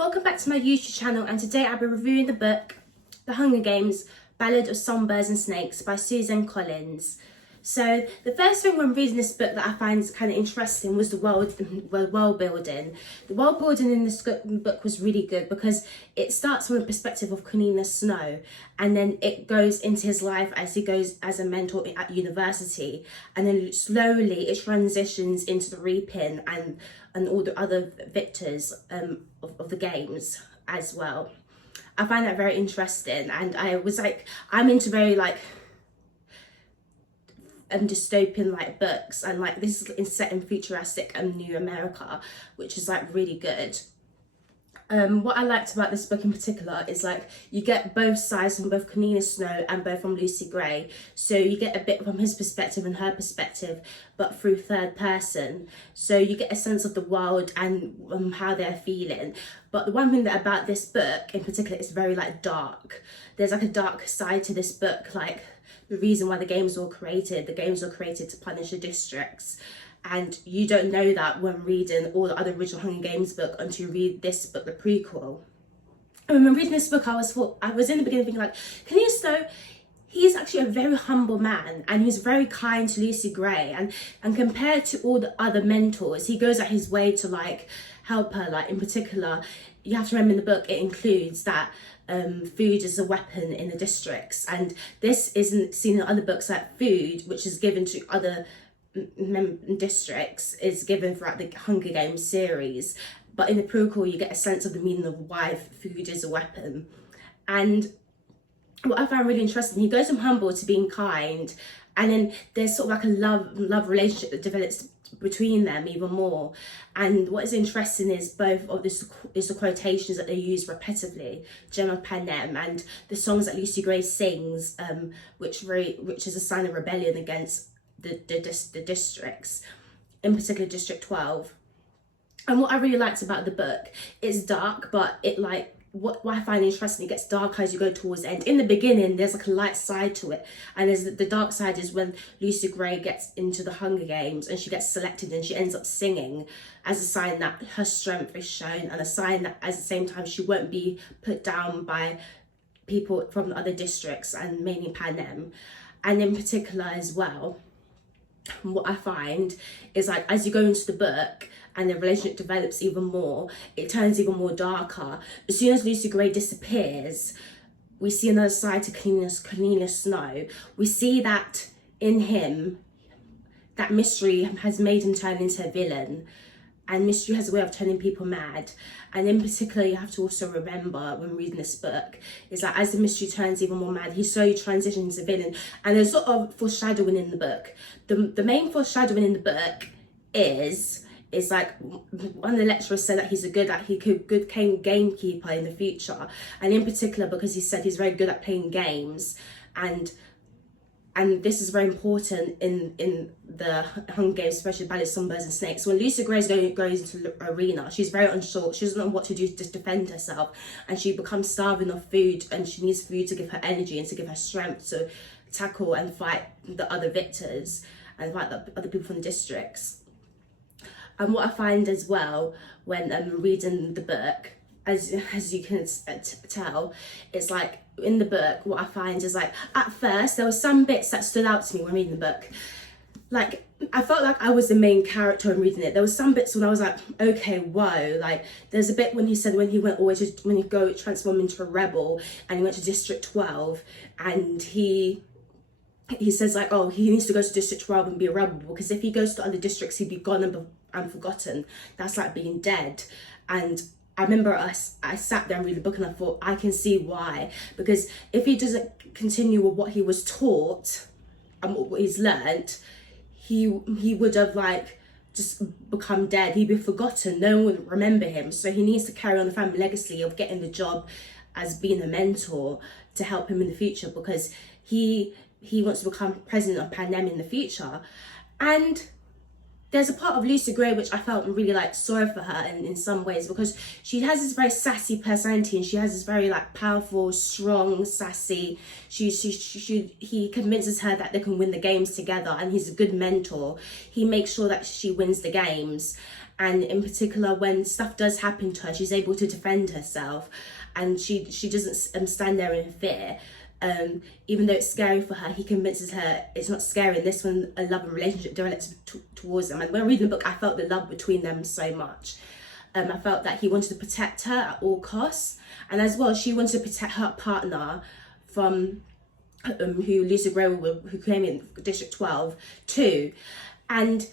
welcome back to my YouTube channel, and today I'll be reviewing the book The Hunger Games, Ballad of Songbirds and Snakes by Suzanne. So the first thing when reading this book that I find kind of interesting was the world building. The world building in this book was really good because it starts from the perspective of Cornelia Snow, and then it goes into his life as he goes as a mentor at university, and then slowly it transitions into the reaping and all the other victors of the games as well. I find that very interesting, and I was like, I'm into very like dystopian like books, and like this is set in futuristic New America, which is like really good. What I liked about this book in particular is like you get both sides from both Cornelia Snow and both from Lucy Gray, so you get a bit from his perspective and her perspective, but through third person, so you get a sense of the world and how they're feeling. But the one thing that about this book in particular is very like dark. There's like a dark side to this book, like the reason why the games were created to punish the districts. And you don't know that when reading all the other original Hunger Games book until you read this book, the prequel. And when reading this book, I was in the beginning thinking like, Cornelia Snow, he is actually a very humble man, and he's very kind to Lucy Gray, and compared to all the other mentors, he goes out his way to like help her. Like in particular, you have to remember in the book it includes that food is a weapon in the districts, and this isn't seen in other books. Like food, which is given to other districts, is given throughout the Hunger Games series, but in the prequel you get a sense of the meaning of why food is a weapon. And what I found really interesting, he goes from humble to being kind, and then there's sort of like a love relationship that develops between them even more. And what is interesting is both of this is the quotations that they use repetitively, Gem of Panem, and the songs that Lucy Gray sings, which is a sign of rebellion against the districts, in particular District 12. And what I really liked about the book, it's dark, but it like what I find interesting, it gets darker as you go towards the end. In the beginning there's like a light side to it, and there's the dark side is when Lucy Gray gets into the Hunger Games and she gets selected and she ends up singing as a sign that her strength is shown, and a sign that at the same time she won't be put down by people from the other districts, and mainly Panem. And in particular as well, what I find is like as you go into the book and the relationship develops even more, it turns even more darker. As soon as Lucy Gray disappears, we see another side to Cornelia Snow. We see that in him, that mystery has made him turn into a villain, and mystery has a way of turning people mad. And in particular, you have to also remember when reading this book is that as the mystery turns even more mad, he slowly transitions to villain. And there's sort of foreshadowing in the book. The main foreshadowing in the book is like one of the lecturers said that he's a good gamekeeper in the future, and in particular because he said he's very good at playing games, and this is very important in the Hunger Games, especially Ballad, Songbirds and Snakes. When Lucy Gray goes into the arena, she's very unsure. She doesn't know what to do to defend herself, and she becomes starving of food, and she needs food to give her energy and to give her strength to tackle and fight the other victors and fight the other people from the districts. And what I find as well when reading the book, as you can tell, it's like in the book, what I find is like at first there were some bits that stood out to me when reading the book. Like I felt like I was the main character in reading it. There was some bits when I was like, okay, whoa. Like there's a bit when he said when he transformed into a rebel and he went to District 12, and he says like, oh, he needs to go to District 12 and be a rebel, because if he goes to other districts he'd be gone and forgotten. That's like being dead. And I remember I sat there and read the book and I thought, I can see why. Because if he doesn't continue with what he was taught and what he's learnt, he would have like just become dead. He'd be forgotten. No one would remember him. So he needs to carry on the family legacy of getting the job as being a mentor to help him in the future, because he wants to become president of Panem in the future. And there's a part of Lucy Gray which I felt really like sorry for her in some ways, because she has this very sassy personality, and she has this very like powerful, strong, sassy. He convinces her that they can win the games together, and he's a good mentor. He makes sure that she wins the games, and in particular when stuff does happen to her, she's able to defend herself, and she doesn't stand there in fear. Even though it's scary for her, he convinces her it's not scary. And this one, a love and relationship develops towards them. And when reading the book, I felt the love between them so much. I felt that he wanted to protect her at all costs, and as well she wanted to protect her partner from who Lucy Gray, who came in District 12 too. And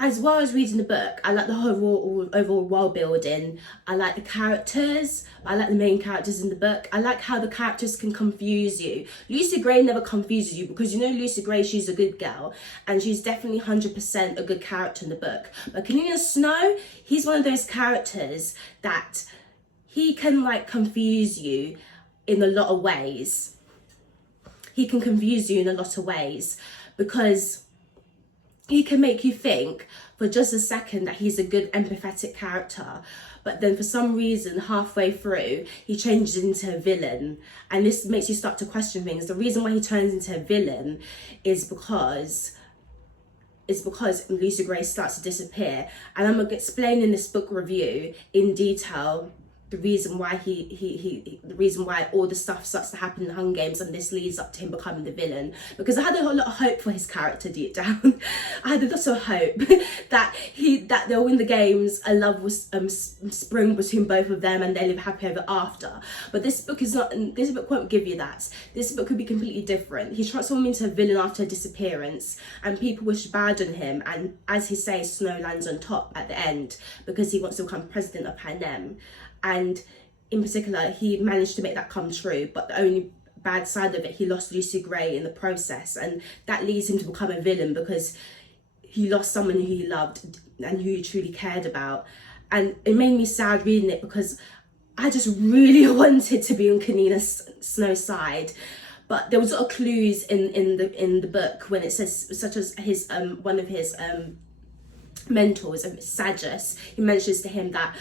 as well as reading the book, I like the whole overall world building. I like the characters. I like the main characters in the book. I like how the characters can confuse you. Lucy Gray never confuses you, because you know Lucy Gray, she's a good girl, and she's definitely 100% a good character in the book. But Kalina Snow, he's one of those characters that he can like confuse you in a lot of ways. He can confuse you in a lot of ways, because he can make you think for just a second that he's a good empathetic character, but then for some reason halfway through he changes into a villain, and this makes you start to question things. The reason why he turns into a villain is because Lucy Gray starts to disappear, and I'm going to explain in this book review in detail the reason why the reason why all the stuff starts to happen in the Hunger Games, and this leads up to him becoming the villain. Because I had a whole lot of hope for his character deep down. I had a lot of hope that they'll win the games, a love was sprung between both of them, and they live happy ever after. But this book is not. This book won't give you that. This book could be completely different. He's transformed into a villain after a disappearance, and people wish bad on him. And as he says, Snow lands on top at the end because he wants to become president of Panem. And in particular, he managed to make that come true, but the only bad side of it, he lost Lucy Gray in the process, and that leads him to become a villain because he lost someone who he loved and who he truly cared about. And it made me sad reading it, because I just really wanted to be on Kalina Snow's side. But there was sort of clues in the book when it says, such as his one of his mentors, Sagius, he mentions to him that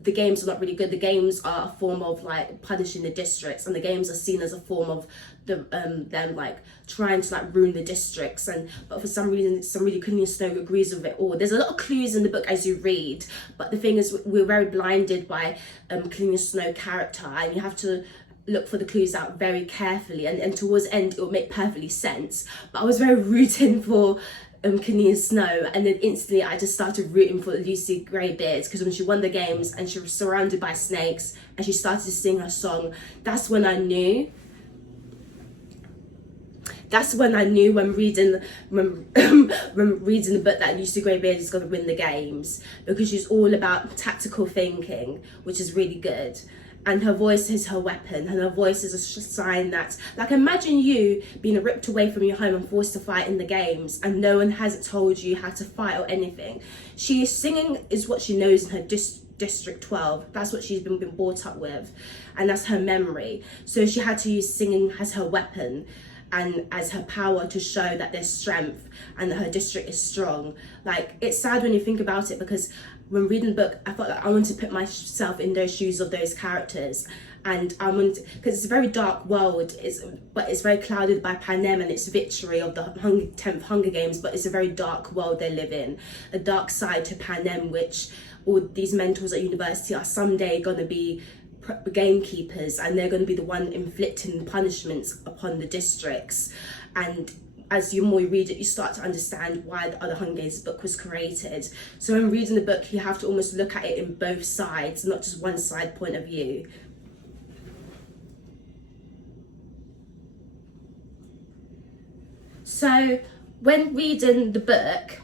the games are not really good. The games are a form of like punishing the districts, and the games are seen as a form of them like trying to like ruin the districts. But for some reason, Kalina Snow agrees with it all. There's a lot of clues in the book as you read, but the thing is, we're very blinded by Kalina Snow character, and you have to look for the clues out very carefully, and towards the end it will make perfectly sense. But I was very rooting for Kalina Snow, and then instantly I just started rooting for Lucy Greybeards, because when she won the games and she was surrounded by snakes and she started to sing her song, that's when I knew when reading the book that Lucy Greybeard is going to win the games, because she's all about tactical thinking, which is really good. And her voice is her weapon, and her voice is a sign that, like, imagine you being ripped away from your home and forced to fight in the games, and no one hasn't told you how to fight or anything. She is singing is what she knows in her District 12. That's what she's been brought up with, and that's her memory. So she had to use singing as her weapon and as her power to show that there's strength and that her district is strong. Like, it's sad when you think about it, because when reading the book, I felt like I wanted to put myself in those shoes of those characters, and I wanted, because it's a very dark world, but it's very clouded by Panem and its victory of the 10th Hunger Games, but it's a very dark world they live in, a dark side to Panem, which all these mentors at university are someday going to be gamekeepers, and they're going to be the one inflicting punishments upon the districts. And as you more read it, you start to understand why the other Hunger Games book was created. So when reading the book, you have to almost look at it in both sides, not just one side point of view. So when reading the book,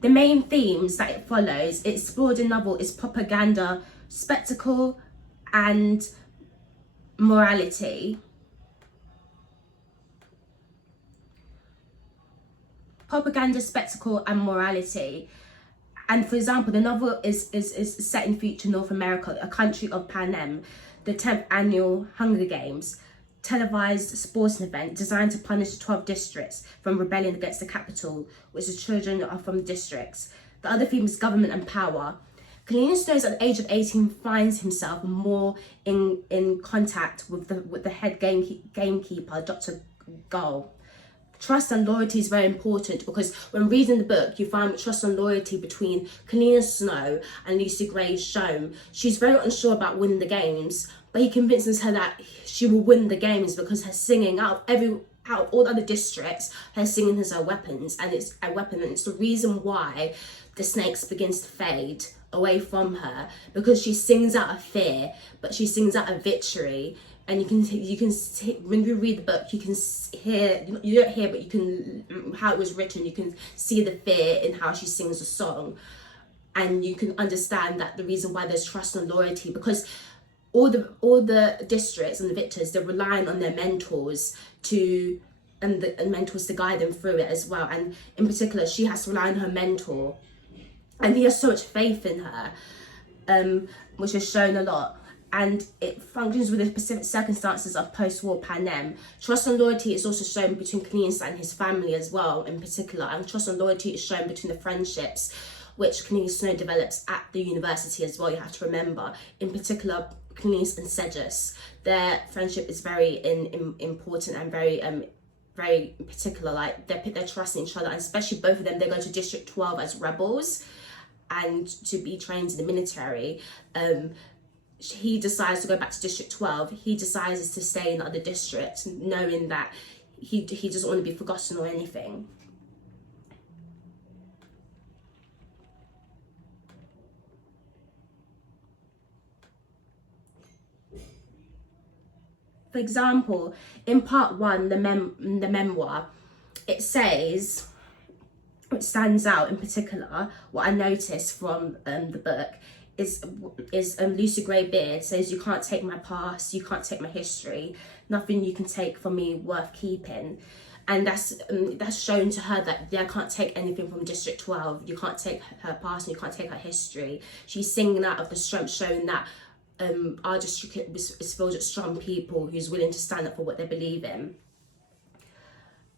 the main themes that it follows, it explored in novel, is propaganda, spectacle, and morality. Propaganda, spectacle, and morality. And for example, the novel is set in future North America, a country of Panem, the 10th annual Hunger Games, televised sporting event designed to punish the 12 districts from rebellion against the capital, which the children are from the districts. The other theme is government and power. Kalina Snow at the age of 18 finds himself more in contact with the head gamekeeper, Dr. Gull. trust and loyalty is very important, because when reading the book, you find trust and loyalty between Kalina Snow and Lucy Gray is shown. She's very unsure about winning the games, but he convinces her that she will win the games because her singing, out of all the other districts, her singing is her weapons, and it's a weapon, and it's the reason why the snakes begins to fade away from her, because she sings out of fear, but she sings out of victory. And you can see, when you read the book, you can hear, you don't hear, but you can, how it was written, you can see the fear in how she sings the song. And you can understand that the reason why there's trust and loyalty, because all the districts and the victors, they're relying on their mentors to, and the mentors to guide them through it as well. And in particular, she has to rely on her mentor, and he has so much faith in her, which is shown a lot. And it functions with the specific circumstances of post-war Panem. Trust and loyalty is also shown between Kalina and his family as well, in particular. And trust and loyalty is shown between the friendships which Kalina Snow develops at the university as well, you have to remember. In particular, Kalina and Sedges, their friendship is very important and very particular. Like, they put their trust in each other, and especially both of them, they go to District 12 as rebels and to be trained in the military. He decides to go back to District 12. He decides to stay in other districts, knowing that he doesn't want to be forgotten or anything. For example, in part 1, the memoir, it says, which stands out in particular, what I noticed from the book, is Lucy Greybeard says, "You can't take my past, you can't take my history, nothing you can take from me worth keeping." And that's shown to her that they can't take anything from District 12. You can't take her past and you can't take her history. She's singing out of the strength, showing that our district is filled with strong people who's willing to stand up for what they believe in.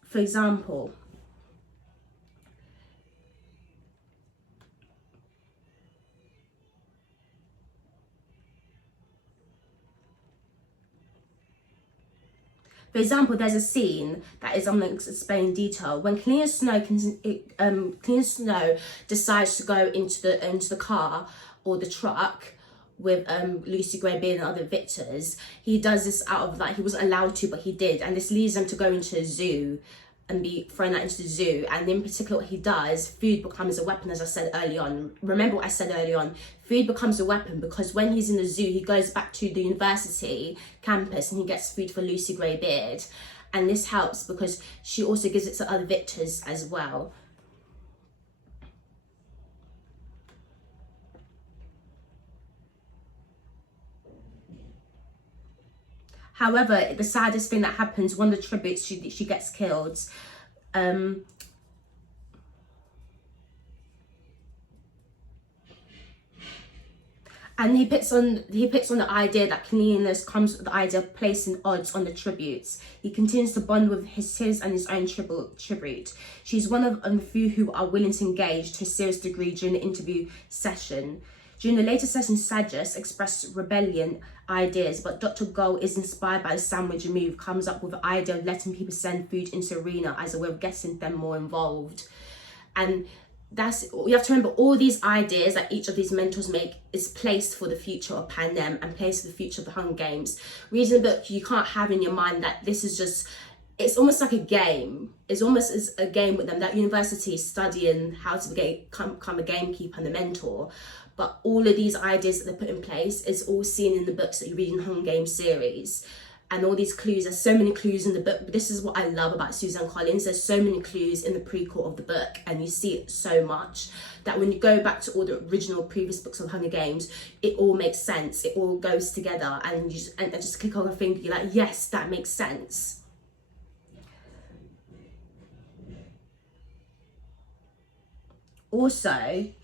For example, there's a scene that is, I'm going to explain in detail. When Kalina Snow decides to go into the car or the truck with Lucy Greybeard and other victors, he does this out of, like, he wasn't allowed to, but he did, and this leads them to go into a zoo and be thrown out into the zoo. And in particular, what he does, food becomes a weapon, as I said early on. Remember what I said early on, food becomes a weapon, because when he's in the zoo, he goes back to the university campus and he gets food for Lucy Greybeard. And this helps because she also gives it to other victors as well. However, the saddest thing that happens, one of the tributes, she gets killed. And he puts on the idea that Kalina comes with the idea of placing odds on the tributes. He continues to bond with his and his own tribute. She's one of the few who are willing to engage to a serious degree during the interview session. During the later session, Sedges expressed rebellion ideas, but Dr. Gull is inspired by the sandwich move, comes up with the idea of letting people send food into the arena as a way of getting them more involved. And you have to remember, all these ideas that each of these mentors make is placed for the future of Panem and placed for the future of the Hunger Games. Reading the book, you can't have in your mind that this is just, it's almost like a game. It's almost as a game with them. That university is studying how to become a gamekeeper and a mentor. But all of these ideas that they put in place is all seen in the books that you read in the Hunger Games series. And all these clues, there's so many clues in the book. But this is what I love about Suzanne Collins. There's so many clues in the prequel of the book, and you see it so much that when you go back to all the original previous books of Hunger Games, it all makes sense. It all goes together, and you just click on a finger, you're like, yes, that makes sense. Also,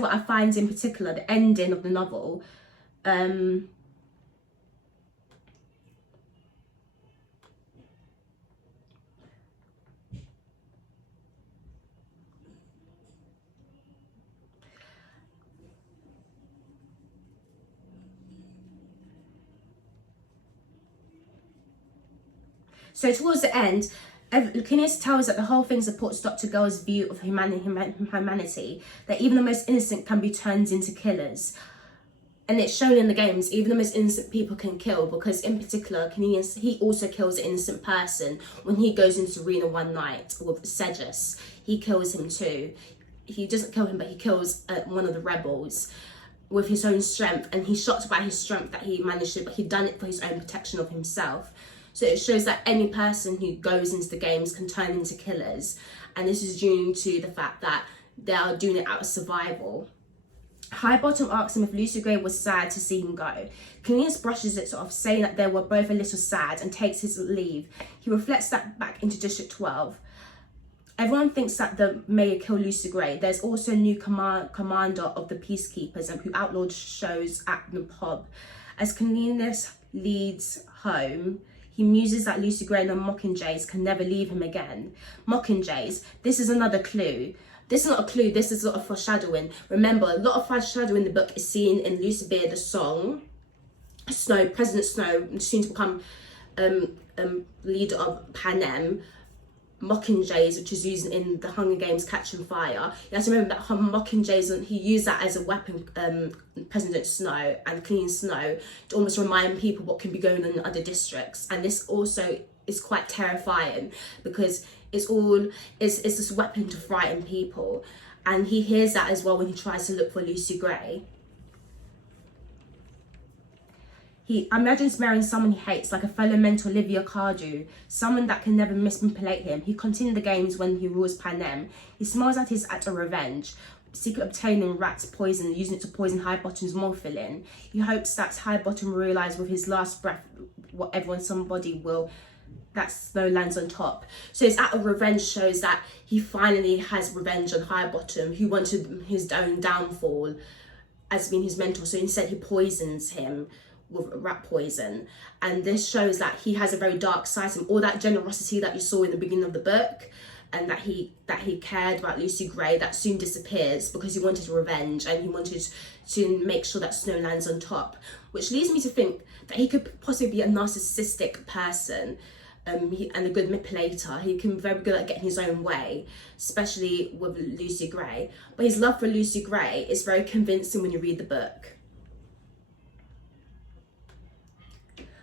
what I find in particular, the ending of the novel, So towards the end, Phineas tells that the whole thing supports Dr. Girl's view of humanity, that even the most innocent can be turned into killers. And it's shown in the games, even the most innocent people can kill, because in particular, Phineas, he also kills an innocent person when he goes into Arena one night with Sedgus. He kills him too. He doesn't kill him, but he kills one of the rebels with his own strength, and he's shocked by his strength that he managed to, but he'd done it for his own protection of himself. So it shows that any person who goes into the games can turn into killers, and this is due to the fact that they are doing it out of survival. Highbottom asks him if Lucy Gray was sad to see him go. Phineas brushes it off, saying that they were both a little sad, and takes his leave. He reflects that back into District 12. Everyone thinks that the mayor killed Lucy Gray. There's also a new commander of the Peacekeepers who outlawed shows at the pub. As Phineas leads home, he muses that Lucy Gray and the Mockingjays can never leave him again. Mockingjays, this is another clue. This is not a clue, this is a lot of foreshadowing. Remember, a lot of foreshadowing in the book is seen in Lucy Beard, the song, Snow, President Snow, soon to become leader of Panem. Mockingjays, which is used in the Hunger Games Catching Fire. You have to remember that Mockingjays, he used that as a weapon, President Snow and Clean Snow, to almost remind people what can be going on in other districts. And this also is quite terrifying because it's this weapon to frighten people. And he hears that as well when he tries to look for Lucy Gray. He imagines marrying someone he hates, like a fellow mentor Olivia Cardew, someone that can never mismanipulate him. He continued the games when he rules Panem. He smiles at his act of revenge, secretly obtaining rat's poison, using it to poison Highbottom's morphine. He hopes that Highbottom will realise with his last breath that Snow lands on top. So his act of revenge shows that he finally has revenge on Highbottom, who wanted his own downfall as being his mentor. So instead he poisons him with rat poison, and this shows that he has a very dark side to him. All that generosity that you saw in the beginning of the book, and that he cared about Lucy Gray, that soon disappears because he wanted revenge and he wanted to make sure that Snow lands on top, which leads me to think that he could possibly be a narcissistic person, and a good manipulator. He can be very good at getting his own way, especially with Lucy Gray. But his love for Lucy Gray is very convincing when you read the book.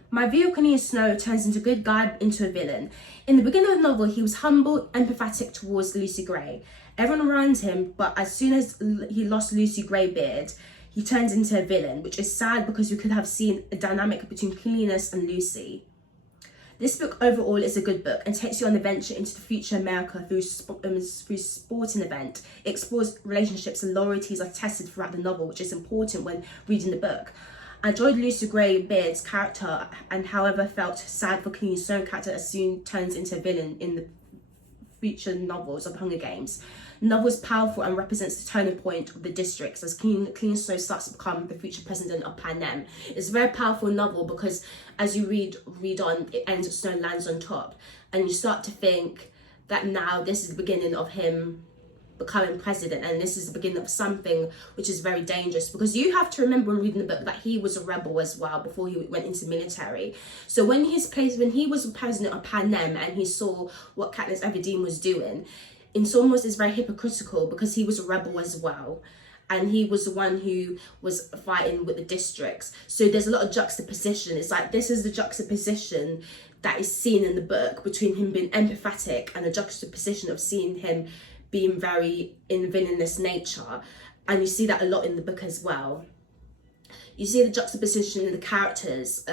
My view of Phineas Snow turns into a good guy into a villain. In the beginning of the novel, he was humble, empathetic towards Lucy Gray. Everyone around him, but as soon as he lost Lucy Greybeard, he turns into a villain, which is sad because we could have seen a dynamic between Phineas and Lucy. This book overall is a good book and takes you on an adventure into the future America through sporting event. It explores relationships and loyalties are tested throughout the novel, which is important when reading the book. I enjoyed Lucy Greybeard's character, and however felt sad for Phineas Snow's character as soon turns into a villain in the future novels of Hunger Games. The novel is powerful and represents the turning point of the districts as Phineas Snow starts to become the future president of Panem. It's a very powerful novel because as you read on, it ends with Snow lands on top, and you start to think that now this is the beginning of him becoming president, and this is the beginning of something which is very dangerous, because you have to remember when reading the book that he was a rebel as well before he went into military. So when he was president of Panem and he saw what Katniss Everdeen was doing, in some ways it's very hypocritical because he was a rebel as well, and he was the one who was fighting with the districts. So there's a lot of juxtaposition. It's like this is the juxtaposition that is seen in the book between him being empathetic and the juxtaposition of seeing him being very in villainous nature, and you see that a lot in the book as well. You see the juxtaposition in the characters.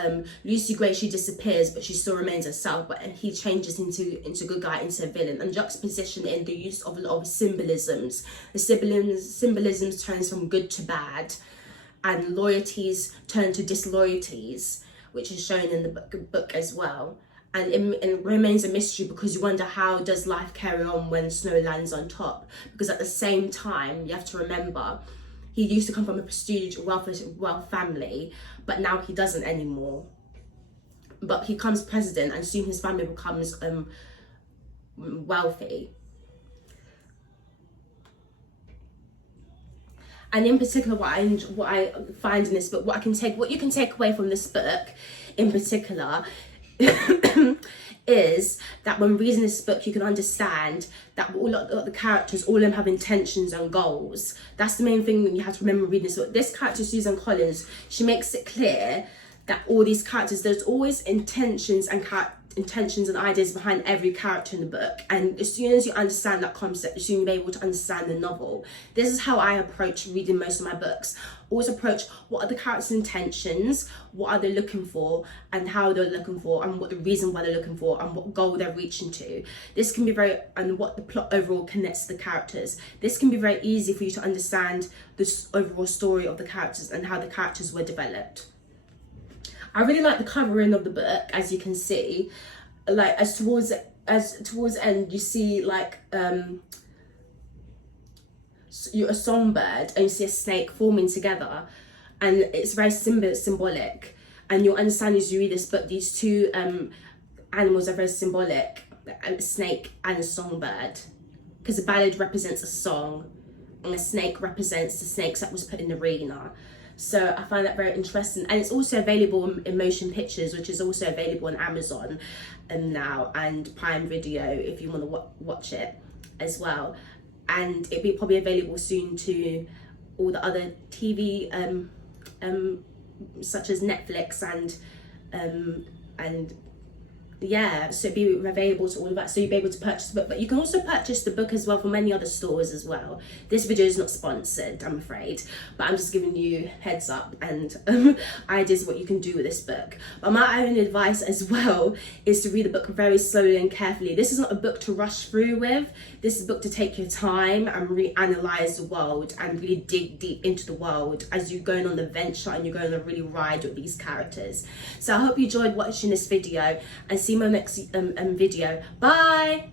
Lucy Gray, she disappears, but she still remains herself, but he changes into good guy, into a villain. And juxtaposition in the use of a lot of symbolisms. The symbolisms turns from good to bad, and loyalties turn to disloyalties, which is shown in the book as well. And it remains a mystery because you wonder, how does life carry on when Snow lands on top? Because at the same time, you have to remember, he used to come from a prestigious, wealth family, but now he doesn't anymore. But he becomes president, and soon his family becomes wealthy. And in particular, what I find in this book, what you can take away from this book, in particular, is that when reading this book, you can understand that all of the characters, all of them have intentions and goals. That's the main thing that you have to remember reading this book. This character, Suzanne Collins, she makes it clear that all these characters, there's always intentions and ideas behind every character in the book, and as soon as you understand that concept, as soon as you'll be able to understand the novel. This is how I approach reading most of my books. Always approach what are the characters' intentions, what are they looking for, and how they're looking for, and what the reason why they're looking for, and what goal they're reaching to. This can be and what the plot overall connects to the characters. This can be very easy for you to understand the overall story of the characters and how the characters were developed. I really like the covering of the book, as you can see. Like as towards the end, you see like you're a songbird and you see a snake forming together, and it's very symbolic. And you'll understand as you read this book, these two animals are very symbolic: a snake and a songbird, because a ballad represents a song, and a snake represents the snakes that was put in the arena. So I find that very interesting, and it's also available in motion pictures, which is also available on Amazon now, and Prime Video if you want to watch it as well. And it'll be probably available soon to all the other TV such as Netflix and yeah, so it'd be available to all of that, so you'll be able to purchase the book. But you can also purchase the book as well from many other stores as well. This video is not sponsored, I'm afraid, but I'm just giving you heads up and ideas of what you can do with this book. But my own advice as well is to read the book very slowly and carefully. This is not a book to rush through with. This is a book to take your time and reanalyze the world and really dig deep into the world as you're going on the venture and you're going on a really ride with these characters. So I hope you enjoyed watching this video, and see my next video. Bye.